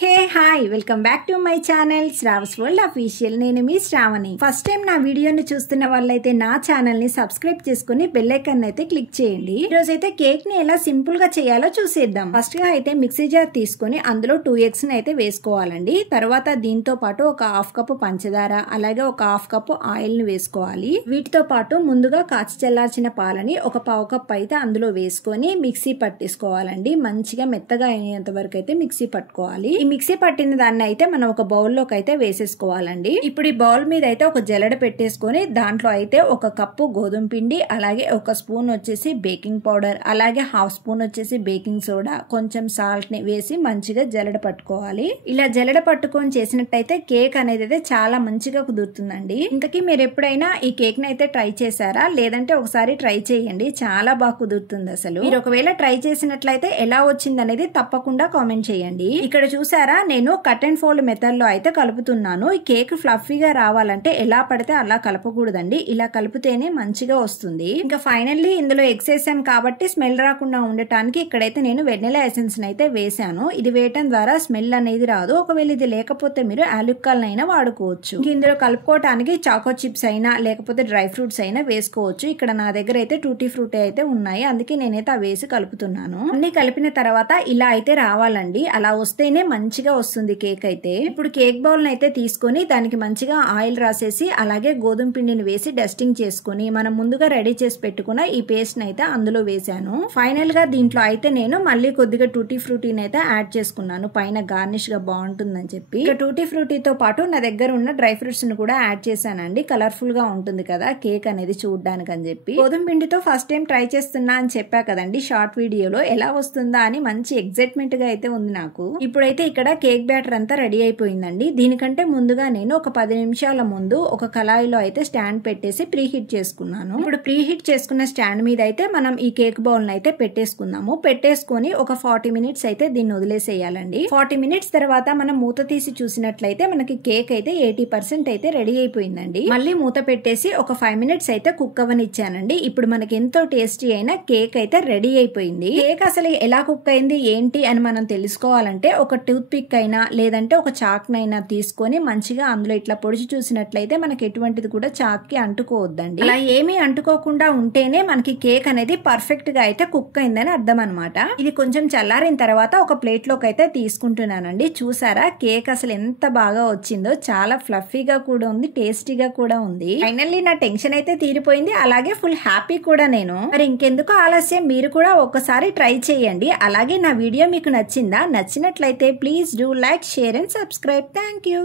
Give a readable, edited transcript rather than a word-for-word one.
Hey hi welcome back to my channel Shravas world official. నేను మీ Shravani. First time నా వీడియోని చూస్తున్న వాళ్ళైతే నా ఛానల్ ని సబ్స్క్రైబ్ చేసుకుని బెల్ ఐకాన్ అయితే క్లిక్ చేయండి. ఈ రోజు అయితే కేక్ ని ఎలా సింపుల్ గా చేయాలో చూసేద్దాం. ఫస్ట్ గా అయితే మిక్సీ జార్ తీసుకుని అందులో 2 eggs ని అయితే వేసుకోవాలండి. తర్వాత దీంతో పాటు ఒక 1/2 కప్పు పంచదార, అలాగే ఒక 1/2 కప్పు ఆయిల్ ని వేసుకోవాలి. వీటితో పాటు ముందుగా కాచి చల్లార్చిన పాలని ఒక 1/4 కప్ అయితే అందులో వేసుకొని మిక్సీ పట్టేసుకోవాలండి. మంచిగా మెత్తగా అయినంత వరకు అయితే మిక్సీ పట్టుకోవాలి. మిక్సీ పట్టిన దాన్ని అయితే మనం ఒక బౌల్ లోకి అయితే వేసేసుకోవాలండి. ఇప్పుడు ఈ బౌల్ మీద అయితే ఒక జల్లెడ పెట్టేసుకొని దాంట్లో అయితే 1 కప్పు గోధుమ పిండి, అలాగే 1 స్పూన్ వచ్చేసి బేకింగ్ పౌడర్, అలాగే 1/2 స్పూన్ వచ్చేసి బేకింగ్ సోడా, కొంచెం సాల్ట్ ని వేసి మంచిగా జల్లెడ పట్టుకోవాలి. ఇలా జల్లెడ పట్టుకొని చేసినట్టయితే కేక్ అనేది అయితే చాలా మంచిగా కుదురుతుందండి. ఇంతకీ మీరు ఎప్పుడైనా ఈ కేక్ ని అయితే ట్రై చేశారా? లేదంటే ఒకసారి ట్రై చేయండి, చాలా బాగా కుదురుతుంది. అసలు మీరు ఒకవేళ ట్రై చేసినట్లయితే ఎలా వచ్చింది అనేది తప్పకుండా కామెంట్ చేయండి. ఇక్కడ చూసారా, నేను కట్ అండ్ ఫోల్డ్ మెథడ్ లో అయితే కలుపుతున్నాను. ఈ కేక్ ఫ్లఫీగా రావాలంటే ఎలా పడితే అలా కలపకూడదండి, ఇలా కలిపితేనే మంచిగా వస్తుంది. ఇంకా ఫైనల్లీ ఇందులో ఎగ్స్ వేసాం కాబట్టి స్మెల్ రాకుండా ఉండటానికి ఇక్కడైతే నేను వెనిలా ఎసెన్స్ అయితే వేసాను. ఇది వేయటం ద్వారా స్మెల్ అనేది రాదు. ఒకవేళ ఇది లేకపోతే మీరు యాలుక్కాలనైనా వాడుకోవచ్చు. ఇందులో కలుపుకోవటానికి చాకో చిప్స్ అయినా లేకపోతే డ్రై ఫ్రూట్స్ అయినా వేసుకోవచ్చు. ఇక్కడ నా దగ్గర అయితే టూటీ ఫ్రూటీ అయితే ఉన్నాయి, అందుకే నేనైతే అవి వేసి కలుపుతున్నాను. అన్ని కలిపిన తర్వాత ఇలా అయితే రావాలండి. అలా వస్తేనే మంచిగా వస్తుంది కేక్ అయితే. ఇప్పుడు కేక్ బౌల్ అయితే తీసుకొని దానికి మంచిగా ఆయిల్ రాసేసి అలాగే గోధుమ పిండిని వేసి డస్టింగ్ చేసుకుని మనం ముందుగా రెడీ చేసి పెట్టుకున్న ఈ పేస్ట్ అయితే అందులో వేసాను. ఫైనల్ గా దీంట్లో అయితే నేను మళ్ళీ కొద్దిగా టూటీ ఫ్రూటీని అయితే యాడ్ చేసుకున్నాను, పైన గార్నిష్ గా బాగుంటుందని చెప్పి. ఇక టూటీ ఫ్రూటీతో పాటు నా దగ్గర ఉన్న డ్రై ఫ్రూట్స్ ని కూడా యాడ్ చేశానండి. కలర్ఫుల్ గా ఉంటుంది కదా కేక్ అనేది చూడడానికి అని చెప్పి. గోధుమ పిండితో ఫస్ట్ టైం ట్రై చేస్తున్నా అని చెప్పా కదండి షార్ట్ వీడియోలో, ఎలా వస్తుందా అని మంచి ఎక్సైట్మెంట్ గా అయితే ఉంది నాకు. ఇప్పుడైతే ఇక్కడ కేక్ బ్యాటర్ అంతా రెడీ అయిపోయిందండి. దీనికంటే ముందుగా నేను ఒక 10 నిమిషాల ముందు ఒక కళాయిలో అయితే స్టాండ్ పెట్టేసి ప్రీ హీట్ చేసుకున్నాను. ఇప్పుడు ప్రీ హీట్ చేసుకున్న స్టాండ్ మీద అయితే మనం ఈ కేక్ బౌల్ అయితే పెట్టేసుకుందాము. పెట్టేసుకొని ఒక 40 మినిట్స్ అయితే దీన్ని వదిలేసేయాలండి. 40 మినిట్స్ తర్వాత మనం మూత తీసి చూసినట్లయితే మనకి కేక్ అయితే 80% అయితే రెడీ అయిపోయిందండి. మళ్ళీ మూత పెట్టేసి ఒక 5 మినిట్స్ అయితే కుక్ అవ్వనిచ్చానండి. ఇప్పుడు మనకి ఎంతో టేస్టీ అయిన కేక్ అయితే రెడీ అయిపోయింది. కేక్ అసలు ఎలా కుక్ అయింది ఏంటి అని మనం తెలుసుకోవాలంటే ఒక టూత్ పిక్ అయినా లేదంటే ఒక చాక్ నైనా తీసుకొని మంచిగా అందులో ఇట్లా పొడిచి చూసినట్లయితే మనకి ఎటువంటిది కూడా చాక్ కి అంటుకోవద్దండి. అలా ఏమీ అంటుకోకుండా ఉంటేనే మనకి కేక్ అనేది పర్ఫెక్ట్ గా అయితే కుక్ అయిందని అర్థం అనమాట. ఇది కొంచెం చల్లారిన తర్వాత ఒక ప్లేట్ లోకి అయితే తీసుకుంటున్నానండి. చూసారా కేక్ అసలు ఎంత బాగా వచ్చిందో, చాలా ఫ్లఫీగా కూడా ఉంది, టేస్టీగా కూడా ఉంది. ఫైనల్లీ నా టెన్షన్ అయితే తీరిపోయింది, అలాగే ఫుల్ హ్యాపీ కూడా నేను. మరి ఇంకెందుకు ఆలస్యం, మీరు కూడా ఒకసారి ట్రై చేయండి. అలాగే నా వీడియో మీకు నచ్చిందా? నచ్చినట్లయితే please do like, share and subscribe. Thank you.